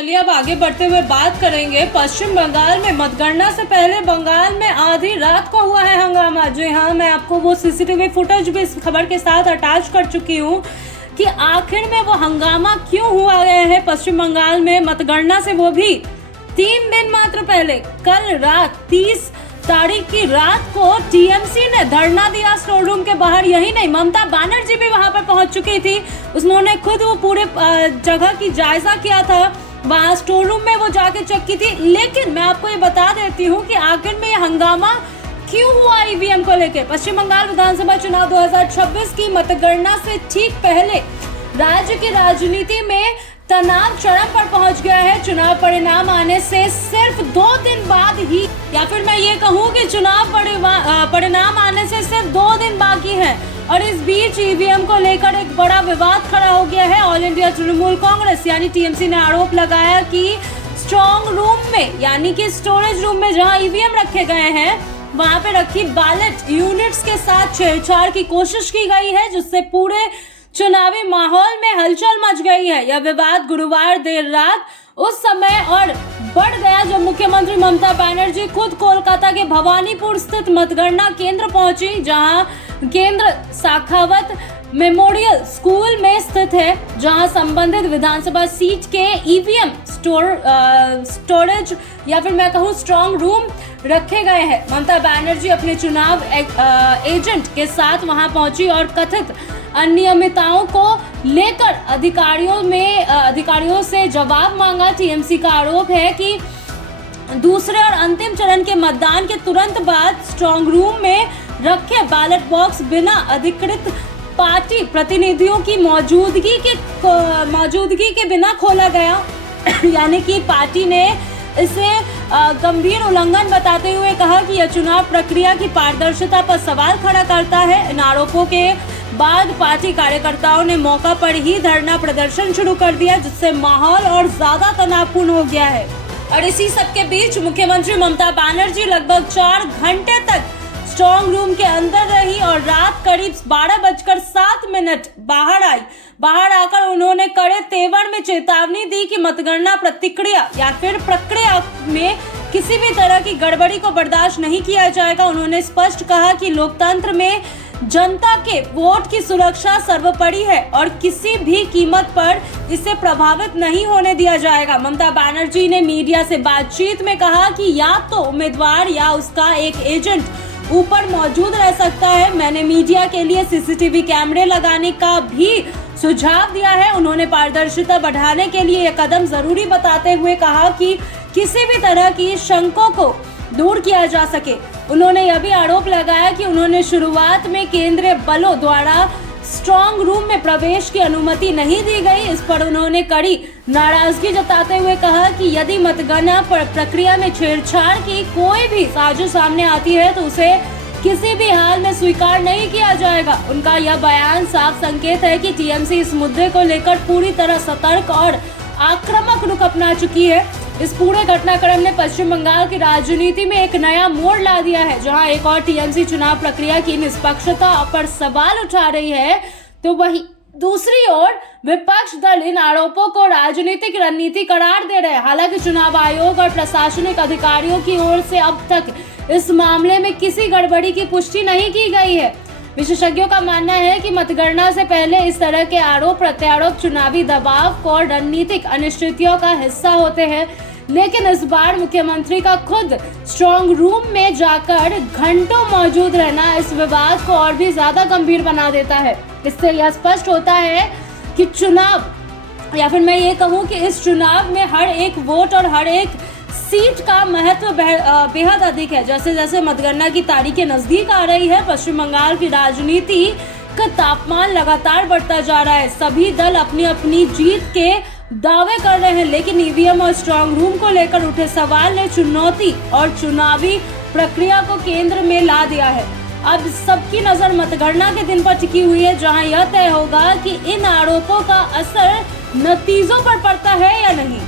चलिए अब आगे बढ़ते हुए बात करेंगे पश्चिम बंगाल में मतगणना से पहले बंगाल में आधी रात को हुआ है हंगामा। जी हाँ, मैं आपको वो सीसीटीवी फुटेज भी इस खबर के साथ अटैच कर चुकी हूँ कि आखिर में वो हंगामा क्यों हुआ गया है पश्चिम बंगाल में मतगणना से, वो भी 3 दिन मात्र पहले। कल रात 30 तारीख की रात को टीएमसी ने धरना दिया स्टोर रूम के बाहर। यही नहीं, ममता बनर्जी भी वहां पर पहुंच चुकी थी। उन्होंने खुद वो पूरे जगह की जायजा किया था, वहां स्टोर रूम में वो जाके चेक की थी। लेकिन मैं आपको ये बता देती हूँ कि आखिर में ये हंगामा क्यों हुआ ईवीएम को लेकर। पश्चिम बंगाल विधानसभा चुनाव 2026 की मतगणना से ठीक पहले राज्य की राजनीति में तनाव चरम पर पहुंच गया है। चुनाव परिणाम आने से सिर्फ 2 दिन बाद ही, या फिर मैं ये कहूँ कि चुनाव परिणाम आने से सिर्फ 2 दिन बाकी है और इस बीच ईवीएम को लेकर एक बड़ा विवाद खड़ा हो गया है। ऑल इंडिया तृणमूल कांग्रेस यानी टीएमसी ने आरोप लगाया कि स्ट्रॉन्ग रूम में यानी कि स्टोरेज रूम में जहां ईवीएम रखे गए हैं वहां पे रखी बैलेट यूनिट्स के साथ छेड़छाड़ की कोशिश की गई है, जिससे पूरे चुनावी माहौल में हलचल मच गई है। यह विवाद गुरुवार देर रात उस समय और बढ़ गया जब मुख्यमंत्री ममता बनर्जी खुद कोलकाता के भवानीपुर स्थित मतगणना केंद्र पहुंची, जहां केंद्र साखावत मेमोरियल स्कूल में स्थित है, जहां संबंधित विधानसभा सीट के ईवीएम स्टोरेज या फिर मैं कहूं स्ट्रॉन्ग रूम रखे गए हैं। ममता बनर्जी अपने चुनाव एजेंट के साथ वहां पहुंची और कथित अनियमितताओं को लेकर अधिकारियों से जवाब मांगा। टीएमसी का आरोप है कि दूसरे और अंतिम चरण के मतदान के तुरंत बाद स्ट्रॉन्ग रूम में रखे बैलेट बॉक्स बिना अधिकृत पार्टी प्रतिनिधियों की मौजूदगी के बिना खोला गया। यानी कि पार्टी ने इसे गंभीर उल्लंघन बताते हुए कहा कि यह चुनाव प्रक्रिया की पारदर्शिता पर सवाल खड़ा करता है। इन आरोपों के बाद पार्टी कार्यकर्ताओं ने मौका पर ही धरना प्रदर्शन शुरू कर दिया, जिससे माहौल और ज्यादा तनावपूर्ण हो गया है। और इसी सब के बीच मुख्यमंत्री ममता बनर्जी लगभग 4 घंटे तक स्ट्रॉन्ग रूम के अंदर रही और रात करीब 12:07 बाहर आई। बाहर आकर उन्होंने कड़े तेवर में चेतावनी दी कि मतगणना प्रक्रिया में किसी भी तरह की गड़बड़ी को बर्दाश्त नहीं किया जाएगा। उन्होंने स्पष्ट कहा कि लोकतंत्र में जनता के वोट की सुरक्षा सर्वोपरि है और किसी भी कीमत पर इसे प्रभावित नहीं होने दिया जाएगा। ममता बनर्जी ने मीडिया से बातचीत में कहा कि या तो उम्मीदवार या उसका एक एजेंट ऊपर मौजूद रह सकता है। मैंने मीडिया के लिए सीसीटीवी कैमरे लगाने का भी सुझाव दिया है। उन्होंने पारदर्शिता बढ़ाने के लिए यह कदम जरूरी बताते हुए कहा कि किसी भी तरह की शंकों को दूर किया जा सके। उन्होंने यह भी आरोप लगाया कि उन्होंने शुरुआत में केंद्रीय बलों द्वारा स्ट्रॉन्ग रूम में प्रवेश की अनुमति नहीं दी गई। इस पर उन्होंने कड़ी नाराजगी जताते हुए कहा कि यदि मतगणना प्रक्रिया में छेड़छाड़ की कोई भी साजिश सामने आती है तो उसे किसी भी हाल में स्वीकार नहीं किया जाएगा। उनका यह बयान साफ संकेत है कि टीएमसी इस मुद्दे को लेकर पूरी तरह सतर्क और आक्रामक रुख अपना चुकी है। इस पूरे घटनाक्रम ने पश्चिम बंगाल की राजनीति में एक नया मोड़ ला दिया है। जहां एक और टीएमसी चुनाव प्रक्रिया की निष्पक्षता पर सवाल उठा रही है, तो वही दूसरी ओर विपक्ष दल इन आरोपों को राजनीतिक रणनीति करार दे रहे हैं। हालांकि चुनाव आयोग और प्रशासनिक अधिकारियों की ओर से अब तक इस मामले में किसी गड़बड़ी की पुष्टि नहीं की गई है। विशेषज्ञों का मानना है कि मतगणना से पहले इस तरह के आरोप प्रत्यारोप चुनावी दबाव और रणनीतिक अनिश्चितों का हिस्सा होते हैं। लेकिन इस बार मुख्यमंत्री का खुद स्ट्रॉन्ग रूम में जाकर घंटों मौजूद रहना इस विवाद को और भी ज्यादा गंभीर बना देता है। इससे यह स्पष्ट होता है कि चुनाव या फिर मैं ये कहूँ कि इस चुनाव में हर एक वोट और हर एक सीट का महत्व बेहद अधिक है। जैसे जैसे मतगणना की तारीखें नजदीक आ रही है, पश्चिम बंगाल की राजनीति का तापमान लगातार बढ़ता जा रहा है। सभी दल अपनी अपनी जीत के दावे कर रहे हैं, लेकिन ईवीएम और स्ट्रॉन्ग रूम को लेकर उठे सवाल ने चुनौती और चुनावी प्रक्रिया को केंद्र में ला दिया है। अब सबकी नजर मतगणना के दिन पर टिकी हुई है, जहां यह तय होगा कि इन आरोपों का असर नतीजों पर पड़ता है या नहीं।